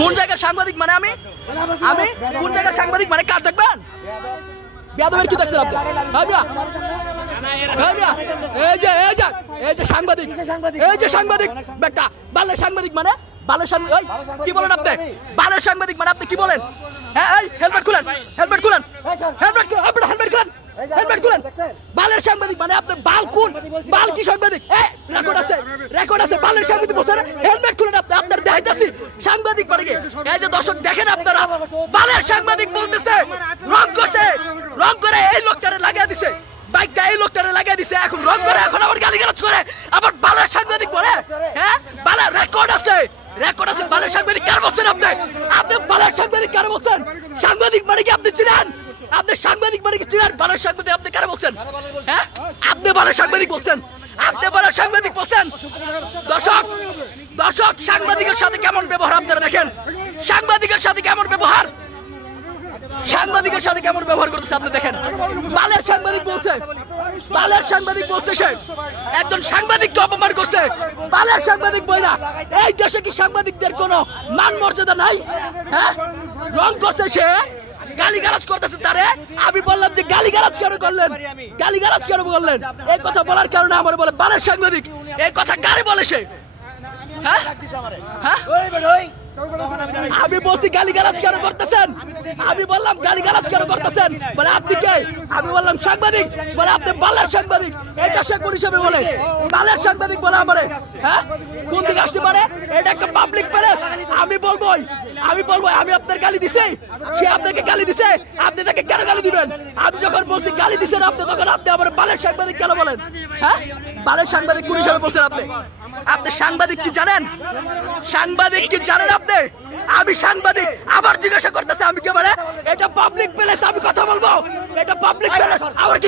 কোন জায়গার সাংবাদিক মানে আমি আমি কোন জায়গার সাংবাদিক মানে কার দেখবেন বেয়াদবের কি দেখছেন আপনি এই যে সাংবাদিক বেটা বালের সাংবাদিক মানে বালের সাংবাদিক কি বলেন আপনি বালের সাংবাদিক মানে আপনি কি বলেন হ্যাঁ এই হেলমেট খুলেন বালের সাংবাদিক মানে আপনি বাল কি সাংবাদিক রেকর্ড আছে বালের সাংবাদিক বলছেন হেলমেট খুলেন আপনি আপনার দেখাইতাছি সাংবাদিক মানে কি এই যে দর্শক দেখেন আপনারা বালের সাংবাদিক বলতেছে রং করে এই লোকটারে লাগিয়ে দিছে বাইকটা এই লোকটারে লাগিয়ে দিছে এখন রং করে এখন আবার গালিগালাজ করে আবার বালের সাংবাদিক বলে হ্যাঁ বালের রেকর্ড আছে বালের সাংবাদিক কার বলছেন আপনি বালের সাংবাদিক কার বলছেন সাংবাদিক মানে কি আপনি চিনেন আপনি সাংবাদিক মানে কি চিনেন বালের সাংবাদিক আপনি কার বলছেন হ্যাঁ আপনি বালের সাংবাদিক বলছেন দর্শক সাংবাদিকের সাথে কেমন ব্যবহার আপনারা দেখেন সাংবাদিকের সাথে কেমন ব্যবহার করতেছে আপনি দেখেন বালের সাংবাদিক বলছে সে একজন সাংবাদিককে অপমান করছে বালের সাংবাদিক বইলা এই দেশে কি সাংবাদিকদের কোনো মান মর্যাদা নাই হ্যাঁ রং করছে সে গালিগালাজ করতেছে তারে আমি বললাম যে গালিগালাজ কেন বললেন এই কথা বলার কারণে আমার বলে বালের সাংবাদিক এই কথা কারে বলে সে হ্যাঁ আমি বলছি গালিগালাজ কেন করতেছেন আমি বললাম গালিগালাজ কেন করতেছেন বলে আপনি কে আমি বললাম সাংবাদিক বলে আপনি বালের সাংবাদিক এটা সে কোন হিসেবে বলে বালের সাংবাদিক বলে আমারে হ্যাঁ কোন দিকে আসছে মানে এটা একটা পাবলিক প্লেস আমি বলবো আমি আপনার গালি দিছি সে আপনাকে গালি দিছে আপনি তাকে কেন গালি দিবেন আমি যখন বলছি গালি দিছেন আপনি তখন আপনি আমার বালের সাংবাদিক কেন বলেন হ্যাঁ বালের সাংবাদিক কোন হিসেবে বলছেন আপনি সাংবাদিক কি জানেন আপনি আমি সাংবাদিক আবার জিজ্ঞাসা করতেছে আমি কে বলে এটা পাবলিক প্লেস আমি কথা বলবো এটা পাবলিক প্লেস আবার